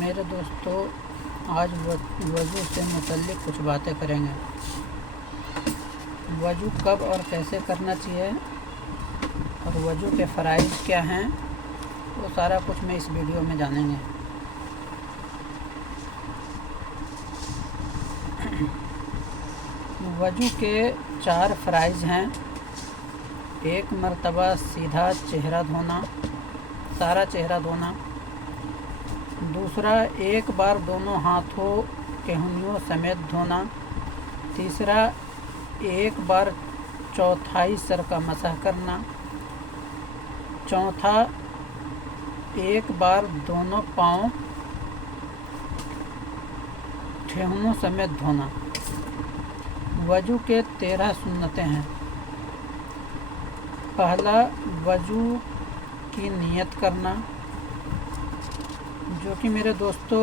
میرے دوستو، آج وضو سے متعلق کچھ باتیں کریں گے۔ وضو کب اور کیسے کرنا چاہیے اور وضو کے فرائض کیا ہیں، وہ سارا کچھ میں اس ویڈیو میں جانیں گے۔ وضو کے 4 فرائض ہیں۔ 1 مرتبہ سیدھا چہرہ دھونا، سارا چہرہ دھونا۔ دوسرا 1 بار دونوں ہاتھوں کے انگلیوں سمیت دھونا۔ تیسرا 1 بار چوتھائی سر کا مسح کرنا۔ چوتھا 1 بار دونوں پاؤں ٹھہنوں سمیت دھونا۔ وضو کے 13 سنتیں ہیں۔ پہلا، وضو کی نیت کرنا، جو کہ میرے دوستو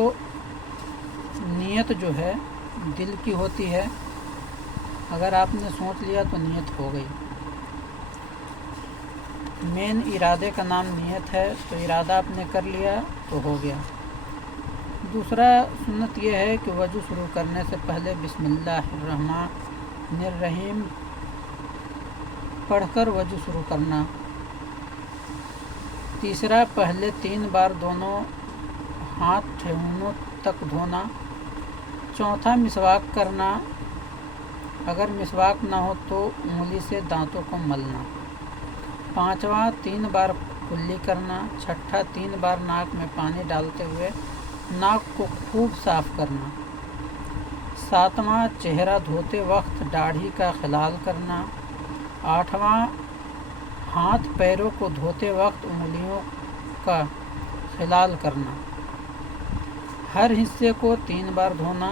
نیت جو ہے دل کی ہوتی ہے۔ اگر آپ نے سوچ لیا تو نیت ہو گئی۔ مین ارادے کا نام نیت ہے، تو ارادہ آپ نے کر لیا تو ہو گیا۔ دوسرا سنت یہ ہے کہ وضو شروع کرنے سے پہلے بسم اللہ الرحمن الرحیم پڑھ کر وضو شروع کرنا۔ تیسرا، پہلے 3 بار دونوں ہاتھ ٹھہنوں تک دھونا۔ چوتھا، مسواک کرنا، اگر مسواک نہ ہو تو انگلی سے دانتوں کو ملنا۔ پانچواں، 3 بار کلی کرنا۔ چھٹا، 3 بار ناک میں پانی ڈالتے ہوئے ناک کو خوب صاف کرنا۔ ساتواں، چہرہ دھوتے وقت داڑھی کا خلال کرنا۔ آٹھواں، ہاتھ پیروں کو دھوتے وقت انگلیوں کا خلال کرنا۔ ہر حصے کو 3 بار دھونا۔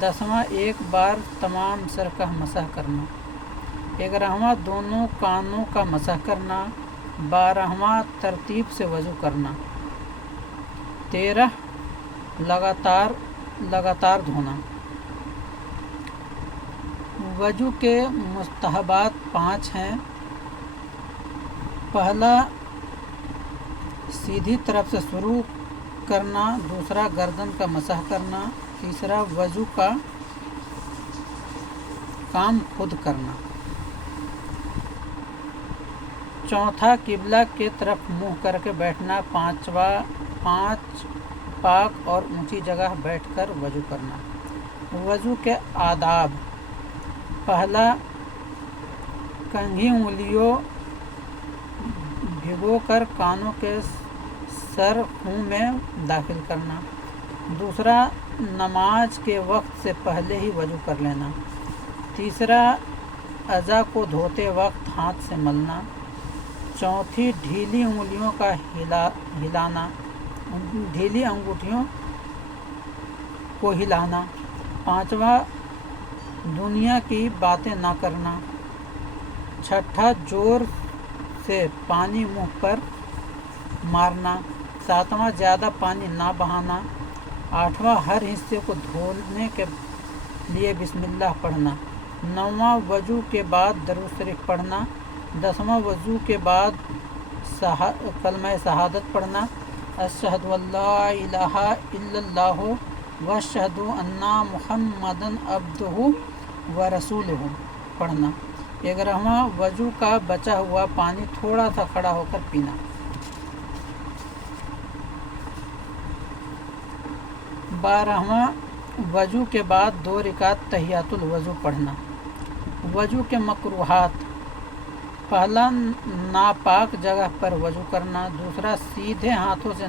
10واں، 1 بار تمام سر کا مسح کرنا۔ 11واں، دونوں کانوں کا مسح کرنا۔ 12واں، ترتیب سے وضو کرنا۔ 13، لگاتار دھونا۔ وضو کے مستحبات 5 ہیں۔ پہلا، سیدھی طرف سے شروع کرنا۔ دوسرا، گردن کا مسح کرنا۔ تیسرا، وضو کا کام خود کرنا۔ چوتھا، قبلہ کی طرف منہ کر کے بیٹھنا۔ پانچواں، 5 پاک اور اونچی جگہ بیٹھ کر وضو کرنا۔ وضو کے آداب: پہلا، کنگھی انگلیوں بھگو کر کانوں کے سر منہ میں داخل کرنا۔ دوسرا، نماز کے وقت سے پہلے ہی وضو کر لینا۔ تیسرا، اعضاء کو دھوتے وقت ہاتھ سے ملنا۔ چوتھی، ڈھیلی انگلیوں کا ہلانا، ڈھیلی انگوٹھیوں کو ہلانا۔ پانچواں، دنیا کی باتیں نہ کرنا۔ چھٹا، زور سے پانی منہ پر مارنا۔ ساتواں، زیادہ پانی نہ بہانا۔ آٹھواں، ہر حصے کو دھونے کے لیے بسم اللہ پڑھنا۔ نوواں، وضو کے بعد درود شریف پڑھنا۔ 10واں، وضو کے بعد کلمہ شہادت پڑھنا۔ اشہد ان لا الہ الا اللہ واشہد ان محمدا عبدہ ورسولہ پڑھنا۔ 11واں، وضو کا بچا ہوا پانی تھوڑا سا کھڑا ہو کر پینا۔ 12واں، وضو کے بعد 2 رکعت تحیۃ الوضو پڑھنا۔ وضو کے مکروہات: پہلا، ناپاک جگہ پر وضو کرنا۔ دوسرا، سیدھے ہاتھوں سے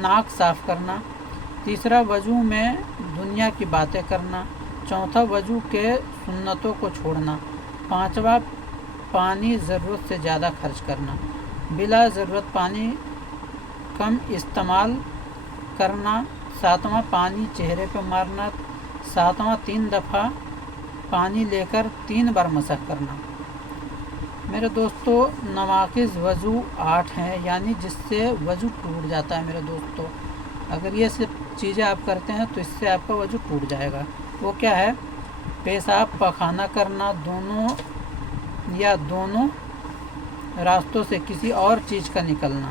ناک صاف کرنا۔ تیسرا، وضو میں دنیا کی باتیں کرنا۔ چوتھا، وضو کے سنتوں کو چھوڑنا۔ پانچواں، پانی ضرورت سے زیادہ خرچ کرنا۔ بلا ضرورت پانی کم استعمال کرنا۔ ساتواں، پانی چہرے پہ مارنا۔ ساتواں، 3 دفعہ پانی لے کر 3 بار مسح کرنا۔ میرے دوستو، نواقض وضو 8 ہیں، یعنی جس سے وضو ٹوٹ جاتا ہے۔ میرے دوستو، اگر یہ سب چیزیں آپ کرتے ہیں تو اس سے آپ کا وضو ٹوٹ جائے گا۔ وہ کیا ہے؟ پیشاب پخانہ کرنا، دونوں راستوں سے کسی اور چیز کا نکلنا،